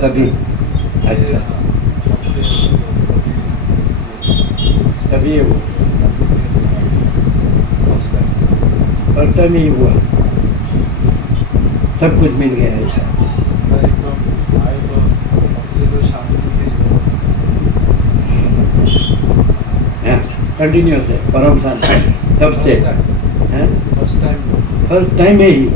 तभी। अच्छा, तभी ये हुआ, फर्स्ट टाइम ही हुआ, सब कुछ मिल गया ऐसा। कंटिन्यूस है परम शांति तब से, फर्स्ट टाइम है ही।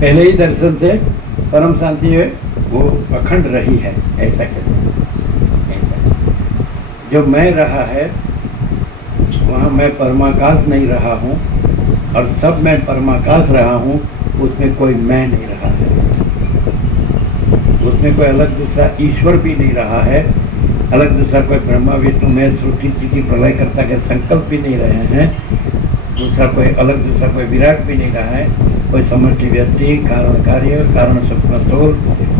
पहले ही दर्शन से परम शांति है वो अखंड रही है, ऐसा कहते हैं। जो मैं रहा है वहाँ मैं परमाकाश नहीं रहा हूँ, और सब मैं परमाकाश रहा हूँ, उसमें कोई मैं नहीं रहा है, उसमें कोई अलग दूसरा ईश्वर भी नहीं रहा है, अलग दूसरा कोई ब्रह्मा विष्णु में सृष्टि स्थिति प्रलय करता के संकल्प भी नहीं रहे हैं, दूसरा कोई अलग दूसरा कोई विराट भी नहीं रहा है, कोई समष्टि व्यक्ति कारण कार्य कारण स्वप्न तोल,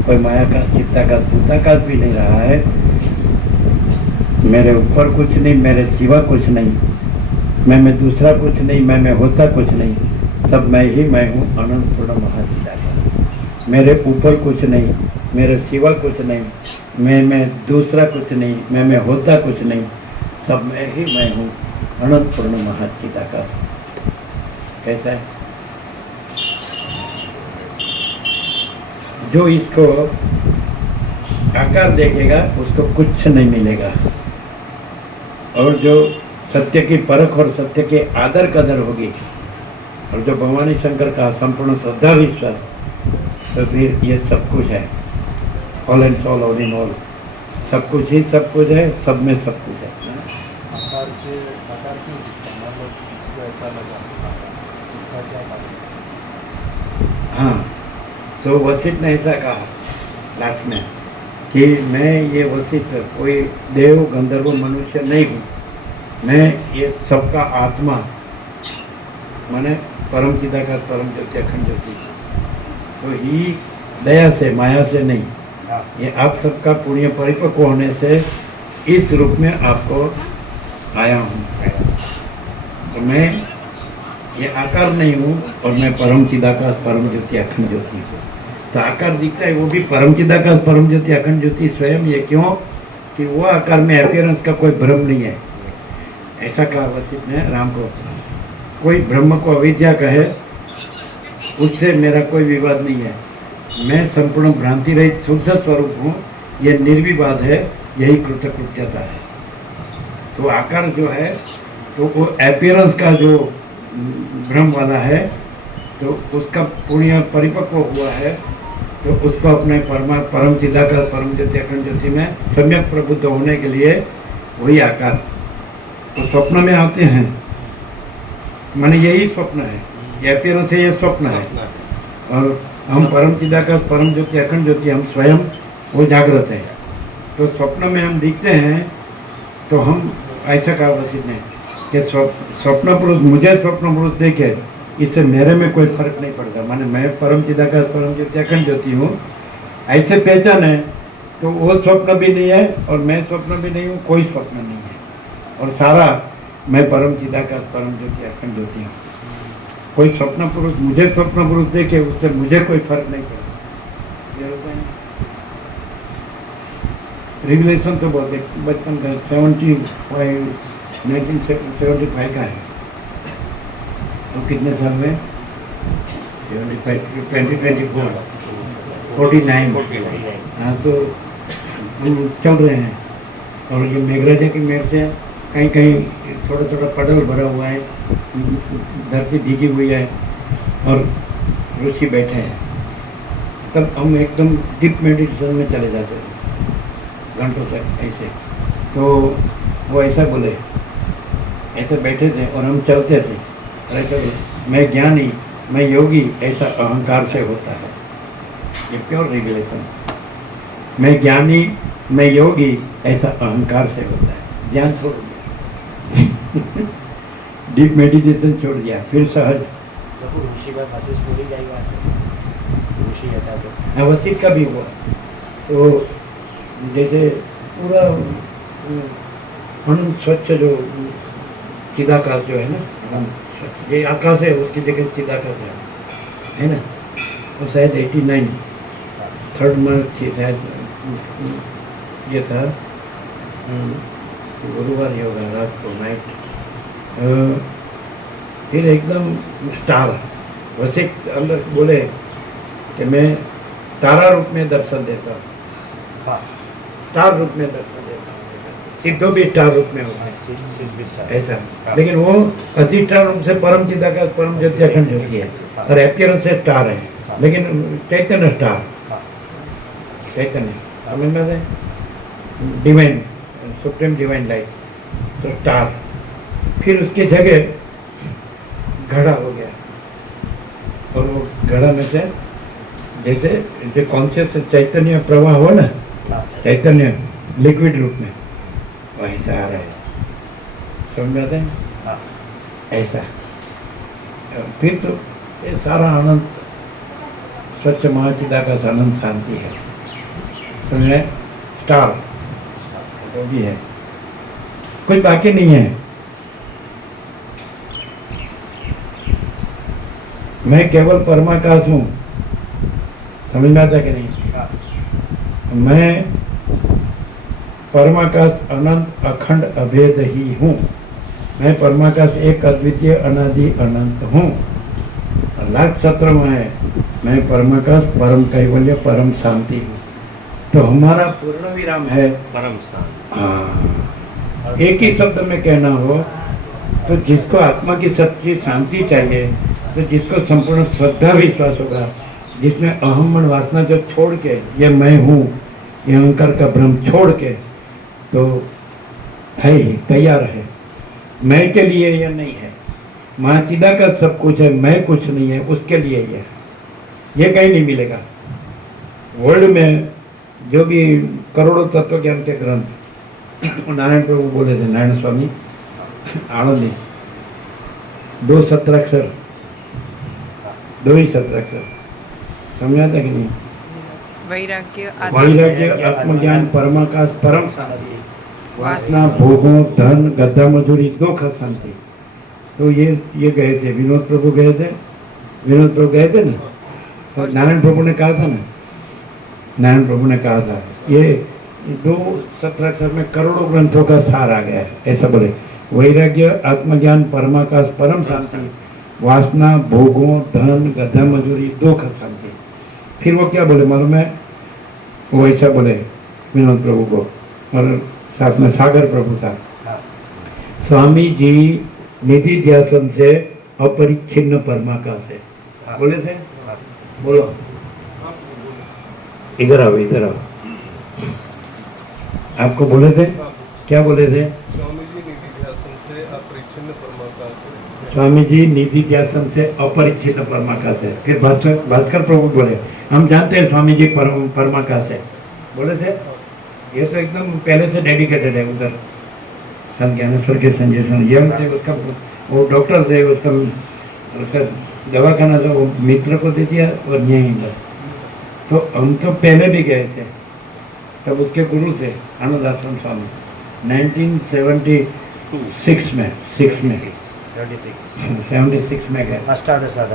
कोई माया का चित्ताकाश भूताकाश भी नहीं रहा है। मेरे ऊपर कुछ नहीं, मेरे सिवा कुछ नहीं, मैं दूसरा कुछ नहीं, मैं होता कुछ नहीं, सब मैं ही मैं हूँ, अनंत पूर्ण महाचिदाकाश। मेरे ऊपर कुछ नहीं, मेरे सिवा कुछ नहीं, मैं दूसरा कुछ नहीं, मैं होता कुछ नहीं, सब मैं ही मैं हूँ, अनंत पूर्ण महाचिदाकाश। कैसा है? जो इसको आकार देखेगा उसको कुछ नहीं मिलेगा, और जो सत्य की परख और सत्य के आदर कदर होगी, और जो भवानी शंकर का संपूर्ण श्रद्धा विश्वास, तो फिर ये सब कुछ है, all and all, all in all, सब कुछ ही सब कुछ है, सब में सब कुछ है। आकार से आकार क्यों दिखता है? मतलब किसी को ऐसा लगा, इसका क्या कारण? हाँ, तो वशिष्ठ ने ऐसा कहा लास्ट में कि मैं ये वशिष्ठ कोई देव गंधर्व मनुष्य नहीं हूँ, मैं ये सबका आत्मा, माने परम चिदाकाश परम ज्योति अखंड ज्योति, तो ही दया से माया से नहीं, ये आप सबका पुण्य परिपक्व होने से इस रूप में आपको आया हूँ। तो मैं ये आकार नहीं हूँ, और मैं परम चिदाकाश परम ज्योति अखंड ज्योति हूँ। तो आकार दिखता है वो भी परम चिदाकाश परम ज्योति अखंड ज्योति स्वयं, ये क्यों कि वो आकार में अपीयरेंस का कोई भ्रम नहीं है, ऐसा कहा वशिष्ठ ने राम को। कोई ब्रह्म को अविद्या कहे उससे मेरा कोई विवाद नहीं है, मैं संपूर्ण भ्रांति रहित शुद्ध स्वरूप हूँ, ये निर्विवाद है, यही कृतकृत्यता है। तो आकार जो है तो वो अपीयरेंस का जो भ्रम वाला है, तो उसका पुण्य परिपक्व हुआ है, तो उसको अपने परम चिदाकाश परम ज्योति अखंड ज्योति में सम्यक प्रबुद्ध होने के लिए वही आकार तो स्वप्न में आते हैं, माने यही स्वप्न है, ये अपीयरेंस है, ये स्वप्न है, और हम परम चिदाकाश परम ज्योति अखंड ज्योति हम स्वयं वो जागृत है। तो स्वप्न में हम दिखते हैं, तो हम ऐसा कहा वशिष्ठ ने कि स्वप्न पुरुष मुझे स्वप्न पुरुष देखे, इससे मेरे में कोई फर्क नहीं पड़ता, माने मैं परम चिदाकाश परम ज्योति अखंड ज्योति हूँ, ऐसे पहचान है, तो वो स्वप्न भी नहीं है और मैं स्वप्न भी नहीं हूँ, कोई स्वप्न नहीं है, और सारा मैं परम चिदाकाश परम ज्योति अखंड ज्योति हूँ। कोई स्वप्न पुरुष मुझे स्वप्न पुरुष देखे, उससे मुझे कोई फर्क नहीं पड़ता। ये होता है रिविलेशन तो बहुत है, बचपन का 1975 का है, तो कितने साल में 2024 49। हाँ, तो हम चल रहे हैं, और ये मेघराजा की मेघ से कहीं कहीं थोड़ा थोड़ा पडल भरा हुआ है, धरती भीगी हुई है, और ऋषि बैठे हैं, तब हम एकदम डीप मेडिटेशन में चले जाते थे घंटों तक ऐसे। तो वो ऐसा बोले, ऐसे बैठे थे और हम चलते थे, अरे चलो मैं ज्ञानी मैं योगी, ऐसा अहंकार से होता है, ये प्योर रिविलेशन। मैं ज्ञानी मैं योगी, ऐसा अहंकार से होता है, ज्ञान छोड़ दिया डीप मेडिटेशन छोड़ दिया, फिर सहज प्रभु ऋषि का वशिष्ठ बोली जाएगी वहाँ से ऋषि आता है तो हाँ, वशिष्ठ का भी हुआ। तो जैसे पूरा अनंत स्वच्छ जो चिदाकाश जो है ना, अनंत स्वच्छ, ये आकाश है, उसकी जगह चिदाकाश है ना। वो शायद 89 3 मार्च थी शायद, ये था गुरुवार ही होगा, रात को नाइट। फिर एकदम स्टार वशिष्ठ अंदर बोले कि मैं तारा रूप में दर्शन देता हूँ, हाँ स्टार रूप में दर्शन देता हूँ। सिद्धो भी स्टार रूप में होता है सिद्ध विस्तार ऐसा, लेकिन वो अधिष्ठान रूप से परम चिदा का परम ज्योति अखंड ज्योति है और एपियरेंस से स्टार है, लेकिन चैतन्य स्टार, चैतन्य समझ में आते, डिवाइन सुप्रीम डिवाइन लाइट, तो स्टार। फिर उसकी जगह घड़ा हो गया, और वो घड़ा में से जैसे जो कॉन्शियस चैतन्य प्रवाह हो ना, चैतन्य लिक्विड रूप में वहीं से आ रहा है, समझ में आते हैं ऐसा। फिर तो ये सारा अनंत स्वच्छ महाचिदाकाश अनंत शांति है, समझ रहे, स्टार वो भी है, कुछ बाकी नहीं है। मैं केवल परमाकाश हूँ, समझ में आता कि नहीं? मैं परमाकाश अनंत अखंड अभेद ही हूँ। मैं परमाकाश एक अद्वितीय अनादि अनंत हूँ। लाख सत्र में है, मैं परमाकाश परम कैवल्य परम शांति हूँ। तो हमारा पूर्ण विराम है परम शांति। हाँ, एक ही शब्द में कहना हो तो जिसको आत्मा की सच्ची शांति चाहिए, तो जिसको संपूर्ण श्रद्धा विश्वास होगा, जिसमें अहम मन वासना जो छोड़ के, ये मैं हूँ, ये अहंकार का भ्रम छोड़ के, तो है ही तैयार है। मैं के लिए यह नहीं है, महाचिदा का सब कुछ है, मैं कुछ नहीं है, उसके लिए ये कहीं नहीं मिलेगा। वर्ल्ड में जो भी करोड़ों तत्व ज्ञान के ग्रंथ नारायण प्रभु बोले थे, नारायण स्वामी आनंदी, 2 सत्राक्षर, 2 ही सत्राक्षर, समझ आता कि नहीं? वैराग्य आत्मज्ञान परमाकाश परम शांति, वासना भोगों धन गद्दा मजूरी दुख शांति। तो ये गए थे, विनोद प्रभु गए थे, विनोद प्रभु गए थे ना, तो नारायण प्रभु ने कहा था ना, नारायण प्रभु ने कहा था ये 2 सत्राक्षर में करोड़ों ग्रंथों का सार आ गया है, ऐसा बोले। वैराग्य आत्मज्ञान परमाकाश परम शांति, वासना भोगों धन गद्दा मजूरी दुख शांति। फिर वो क्या बोले मालूम है? वो ऐसा बोले विनोद प्रभु को, और साथ में सागर प्रभु था, स्वामी जी निधि ध्यासन से अपरिच्छिन्न परमाकाश है, बोले थे। बोलो, इधर आओ, इधर आओ। आपको बोले थे, क्या बोले थे? स्वामी जी निधि ध्यासन से अपरिच्छिन्न परमाकाश है। फिर भास्कर प्रभु बोले, हम जानते हैं स्वामी जी परमाकाश है, बोले थे। ये तो एकदम पहले से डेडिकेटेड है उधर, संत ज्ञानेश्वर के संजय यंग थे, उसका वो डॉक्टर थे, उसका दवाखाना था, वो मित्र को दे दिया और यहीं पर। तो हम तो पहले भी गए थे, तब उसके गुरु थे आनंद आश्रम स्वामी, 1976 में 76 में गए,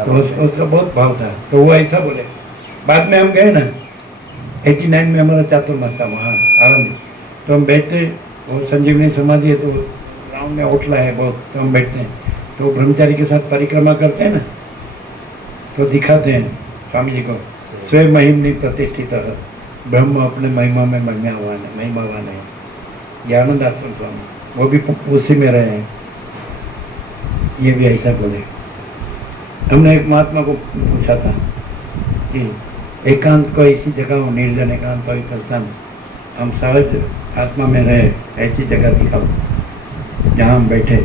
तो उसका बहुत भाव था। तो वो ऐसा बोले। बाद में हम गए ना, 89 में हमारा चातुर्मास था वहाँ आनंद, तो हम बैठते, वो संजीवनी समाधि है, तो राउंड में होटला है बहुत, तो हम बैठते हैं, तो ब्रह्मचारी के साथ परिक्रमा करते हैं ना, तो दिखाते हैं स्वामी जी को, स्वयं महिमनी प्रतिष्ठित ब्रह्म अपने महिमा में महिमावान है। ये आनंद आश्रम स्वामी, वो भी उसी में रहे हैं। ये भी ऐसा बोले। हमने एक महात्मा को पूछा था कि एकांत को ऐसी जगह हो, निर्जन एकांत पवित्र स्थान, हम सहज आत्मा में रहे, ऐसी जगह दिखाओ जहाँ हम बैठे।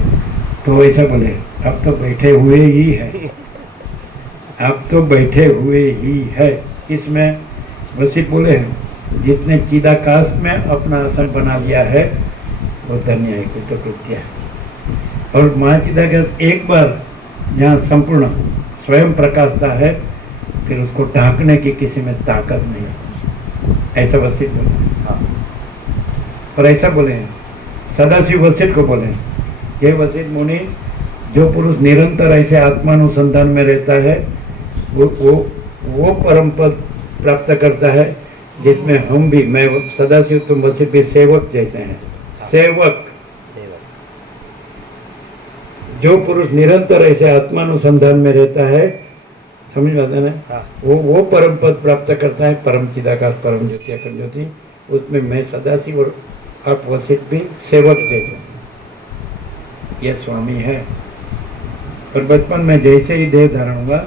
तो ऐसा बोले, अब तो बैठे हुए ही है, अब तो बैठे हुए ही है। इसमें वशिष्ठ बोले, जिसने चिदाकाश में अपना आसन बना लिया है वो धन्य है, कृतकृत्य है। और महाचिदाकाश एक बार जहाँ संपूर्ण स्वयं प्रकाशता है, फिर उसको ढांकने की किसी में ताकत नहीं है। ऐसा वशिष्ठ बोले। हाँ। और ऐसा बोले हैं सदाशिव वशिष्ठ को बोले, ये वशिष्ठ मुनि, जो पुरुष निरंतर ऐसे आत्मानुसंधान में रहता है वो परम पद प्राप्त करता है, जिसमें हम भी, मैं सदाशिव तुम वशिष्ठ भी सेवक जैसे हैं। सेवक, सेवक। जो पुरुष निरंतर ऐसे आत्मानुसंधान में रहता है, समझ पाते हैं ना, हाँ। वो परम पद प्राप्त करता है, परम चिदाकाश परम ज्योति अखंड ज्योति। उसमें मैं सदाशिव और आप वशिष्ठ भी सेवक जैसे, ये स्वामी है। और बचपन में जैसे ही देह धारण हुआ,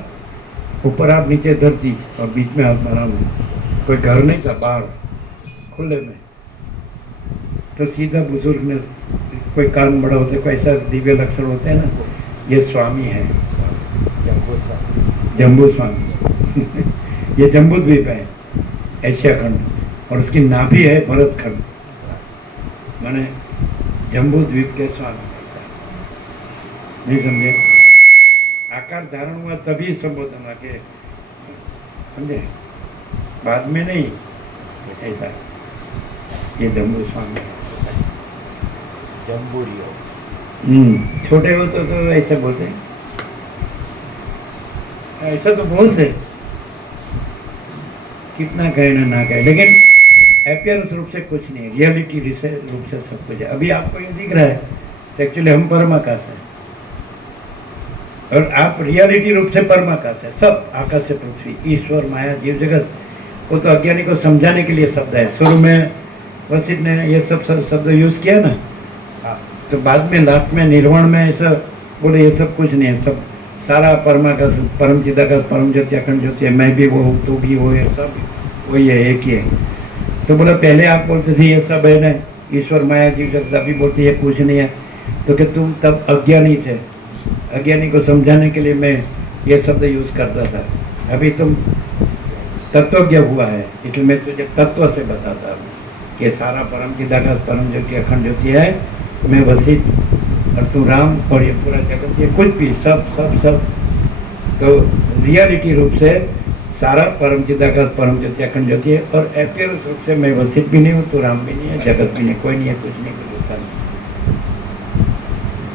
ऊपर आप नीचे धरती और बीच में आत्मा राम, कोई घर नहीं था, बाहर खुले में, तो सीधा बुजुर्ग ने, कोई काम बड़ा होता है, कोई ऐसा दिव्य लक्षण होते हैं ना, ये स्वामी है, जम्बू स्वामी। जम्बू स्वामी। ये जम्बू द्वीप है, एशिया खंड, और उसकी नाभि है भरत खंड, माने जम्बू द्वीप के स्वामी। नहीं समझे? आकार धारण हुआ तभी संबोधन आके, समझे, बाद में नहीं। ऐसा ये जम्बू स्वामी है। जम्बूरियो। छोटे हो तो ऐसा बोलते हैं, ऐसा तो बहुत है, कितना कहे ना ना कहे, लेकिन अपियरेंस रूप से कुछ नहीं है, रियलिटी रूप से सब कुछ है। अभी आपको ये दिख रहा है, एक्चुअली हम परमाकाश है, और आप रियलिटी रूप से परमाकाश है। सब आकाश से पृथ्वी, ईश्वर, माया, जीव जगत, वो तो अज्ञानी को समझाने के लिए शब्द है। शुरू में वशिष्ठ ने ये सब शब्द यूज किया ना, तो बाद में लास्ट में निर्वाण में ऐसा बोले, ये सब कुछ नहीं है, सब सारा परमाकाश, परम चिदाकाश परम ज्योति अखंड ज्योति है, मैं भी वो हूँ, तू भी वो है, सब वही है, एक ही है। तो बोला पहले आप बोलते थे ये सब है ना, ईश्वर, माया, जीव जगत, अभी बोलते ये कुछ नहीं है, तो कि तुम तब अज्ञानी थे, अज्ञानी को समझाने के लिए मैं ये शब्द यूज करता था। अभी तुम तत्वज्ञ हुआ है, इसलिए मैं तुझे तत्व से बताता हूँ कि सारा परम चिदाकाश परम ज्योति अखंड ज्योति है, मैं वशिष्ठ और तू राम, और ये पूरा जगत, ये कुछ भी सब सब सब, तो रियलिटी रूप से सारा परम चिदाकाश परम ज्योति अखंड ज्योति है, और एपियरेंस रूप से मैं वशिष्ठ भी नहीं हूँ, तू राम भी नहीं है, जगत भी नहीं, कोई नहीं है, कुछ नहीं, कुछ होता नहीं,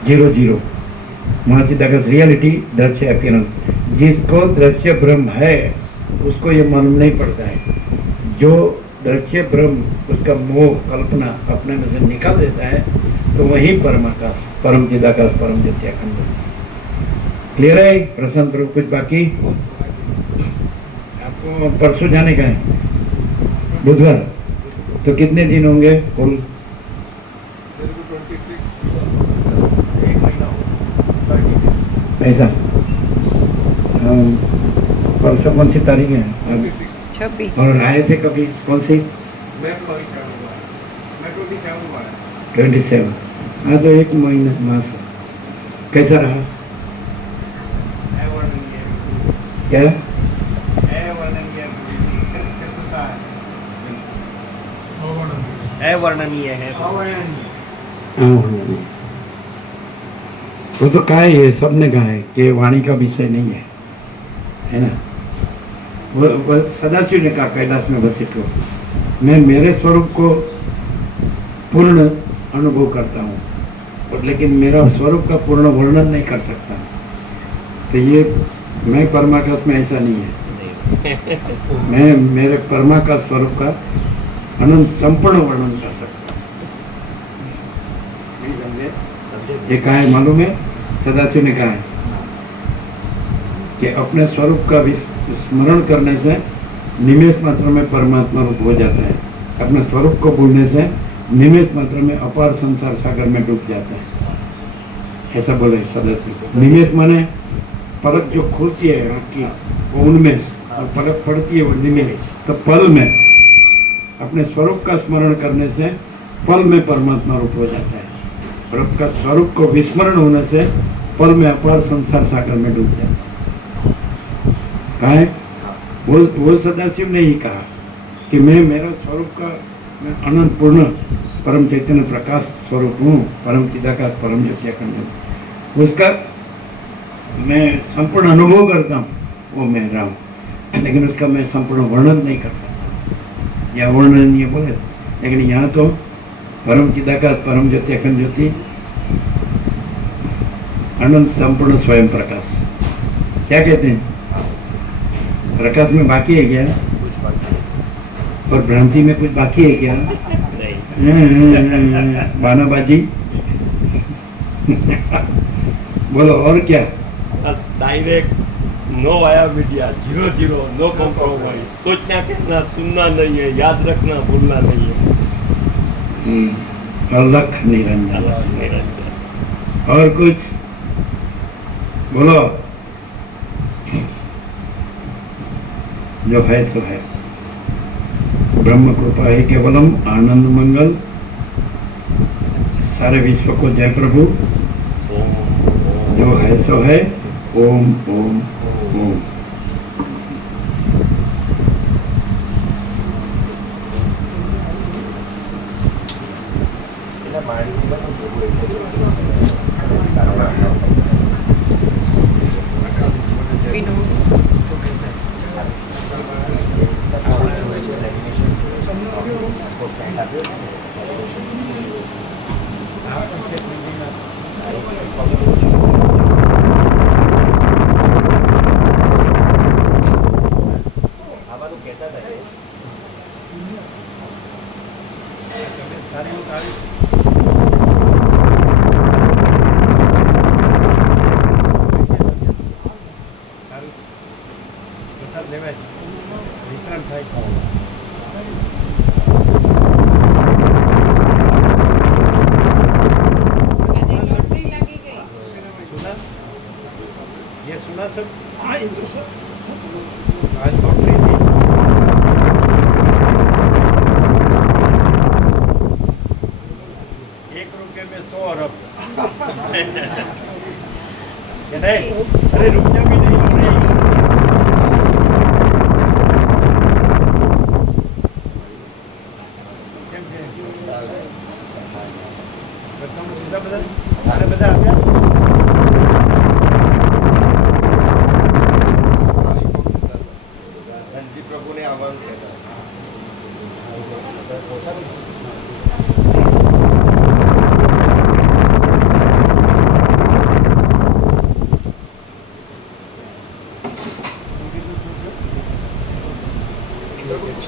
जीरो जीरो। महाचिदाकाश रियलिटी, दृश्य एपियरेंस। जिसको दृश्य ब्रह्म है उसको ये मालूम नहीं पड़ता है। जो दृश्य ब्रह्म, उसका मोह कल्पना अपने में से निकाल देता है, तो वही परमाकाश परम चिदाकाश परम ज्योति अखंड ज्योति। क्लियर है? प्रश्न करो, कुछ बाकी? आपको परसों जाने का है, बुधवार, तो कितने दिन होंगे कुल? ऐसा परसों कौन सी तारीख है? 26। और आए थे कभी कौन सी? 27। हाँ, तो एक महीना मास है। कैसा रहा? क्या? अवर्णनीय है। वो तो कहा है, सबने कहा है कि वाणी का विषय नहीं है ना। वो सदाशिव ने कहा कैलाश में वशिष्ठ को, मैं मेरे स्वरूप को पूर्ण अनुभव करता हूँ, और लेकिन मेरा स्वरूप का पूर्ण वर्णन नहीं कर सकता। तो ये मैं परमाकाश में ऐसा नहीं है, मैं मेरे परमाकाश स्वरूप का अनंत संपूर्ण वर्णन कर सकता हूँ। नहीं समझे? ये कहा है मालूम है? सदाशिव ने कहा है कि अपने स्वरूप का स्मरण करने से निमेष मात्र में परमात्मा रूप हो जाता है, अपने स्वरूप को भूलने से निमेष मात्र में अपार संसार सागर में डूब जाता है। ऐसा बोले सदाशिव। निमेष माने पलक जो खुलती है आँख की, वो उन्मेष, और पलक पड़ती है वो निमेष। तो पल में अपने स्वरूप का स्मरण करने से पल में परमात्मा रूप हो जाता है, और आपका स्वरूप को विस्मरण होने से पल में अपार संसार सागर में डूब जाता है। कहा है? वो सदाशिव ने ही कहा कि मैं मेरा स्वरूप का, मैं अनंत पूर्ण परम चैतन्य प्रकाश स्वरूप हूँ, परम चिदाकाश परम ज्योति अखंड। उसका मैं संपूर्ण अनुभव करता हूँ वो मैं राम, लेकिन उसका मैं संपूर्ण वर्णन नहीं कर सकता, या वर्णनीय बोले। लेकिन यहाँ तो परम चिदाकाश, परम ज्योति, अखंड ज्योति, अनंत संपूर्ण स्वयं प्रकाश, क्या कहते हैं? प्रकाश में बाकी है क्या? कुछ बाकी नहीं। और भ्रांति में कुछ बाकी है क्या? नहीं। बानाबाजी। बोलो और क्या? बस direct, no via media, 0-0, no compromise. सोचना, कहना, सुनना नहीं है, याद रखना, भूलना नहीं है। अलख निरंजन। निरंजन। और कुछ बोलो। जो है सो है, ब्रह्म कृपा है केवलम, आनंद मंगल, सारे विश्व को जय प्रभु। जो है सो है, ओम ओम ओम। એટલે મારી બધું જોવું આ બધું કહેતા હતા એ. ये सुना सब? हाँ, ये तो सब आज लॉटरी थी। ₹1 में 100 अरब। क्या नहीं? अरे रुक जा भी नहीं। કેમ છે? બધાનું બધા તારે બધા આપ્યા? ધનજી પ્રભુને આવવાનું કહેતા.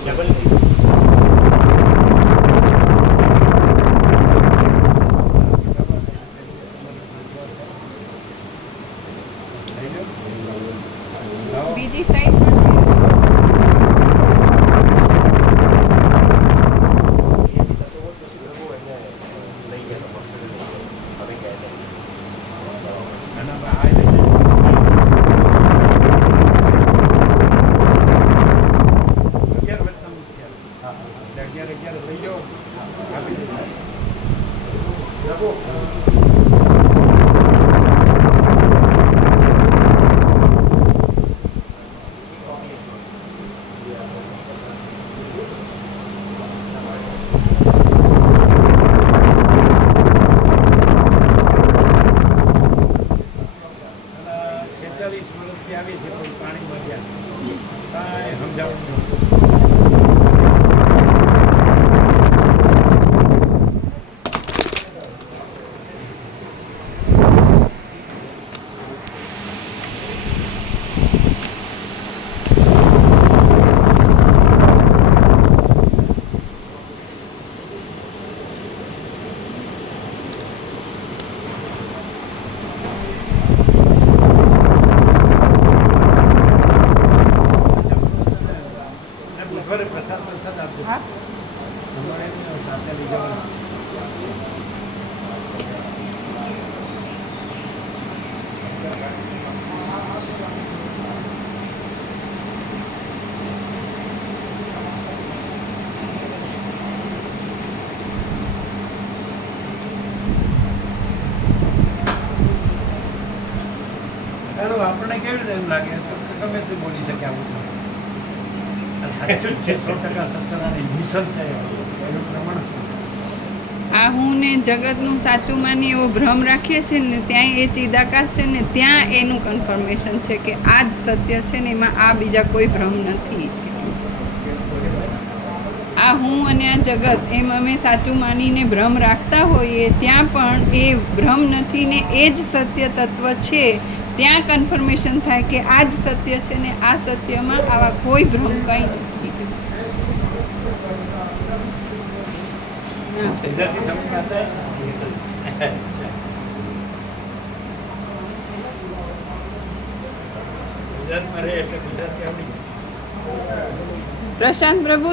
ડબલ થઈ ગયું. બીજી સાઈડ પણ આપણને કેવી રીતે એમ લાગે તો ગમે તે બોલી શકે આવું સાચું જ છે. 100% સત્યનારાયણ મિશન છે એનું પ્રમાણ શું? આ હું ને જગતનું સાચું માની એવો ભ્રમ રાખીએ છીએ ને ત્યાં એ ચિદાકાશ છે ને ત્યાં એનું કન્ફર્મેશન છે કે આ જ સત્ય છે ને એમાં આ બીજા કોઈ ભ્રમ નથી. આ હું અને આ જગત એમ અમે સાચું માનીને ભ્રમ રાખતા હોઈએ ત્યાં પણ એ ભ્રમ નથી ને એ જ સત્ય તત્વ છે. ત્યાં કન્ફર્મેશન થાય કે આ જ સત્ય છે ને આ સત્યમાં આવા કોઈ ભ્રમ કંઈ નથી. इधर की समझ में आता है गुजरात में रहे એટલે ગુજરાતી આવડી પ્રશાંત પ્રભુ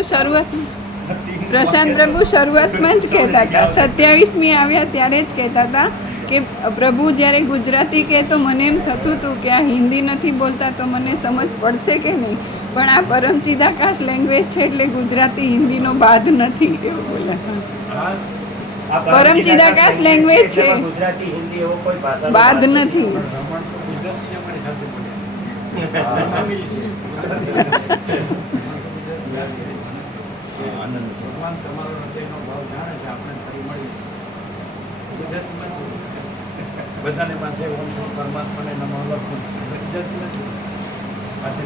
શરૂઆતમાં જ કહેતા હતા, 27મી આવ્યા ત્યારે જ કહેતા હતા કે પ્રભુ જ્યારે ગુજરાતી કહે તો મને એમ થતું હતું કે આ હિન્દી નથી બોલતા તો મને સમજ પડશે કે નહીં, પણ આ પરમ ચિદાકાશ લેંગ્વેજ છે એટલે ગુજરાતી હિન્દીનો બાદ નથી એવું બોલ્યા. પરમ ચિદાકાશ લેંગ્વેજ છે, ગુજરાતી હિન્દી એવો કોઈ ભાષા બાદ નથી. ગુજરાતી અમારી સાથે આનંદ ભગવાન તમારો હૃદયનો ભાવ જાણે છે, આપણે ફરી મળી ગુજરાતીમાં બધાને પાસે ઓમ શ્રી પરમાત્માને નમો લખું ગુજરાતી નથી પાસે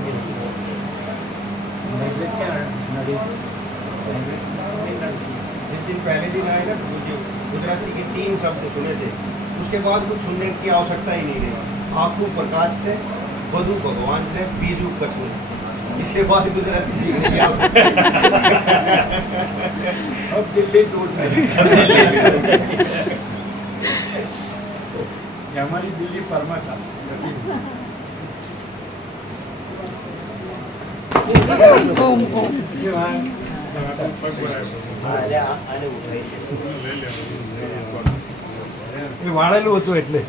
लैंग्वेज क्या है नड़ी जिस दिन पहले दिन आए ना गुजराती के 3 शब्द सुने थे, उसके बाद कुछ सुनने की आवश्यकता ही नहीं रही. आंखों प्रकाश से, बधु भगवान से, बीजू कछू, इसके बाद गुजराती सीखने की आवश्यकता. अब दिल्ली दूर से हमारी दिल्ली परमात्मा ઓમ ઓમ. આને ઉઠાઈ એ વાળેલું હતું એટલે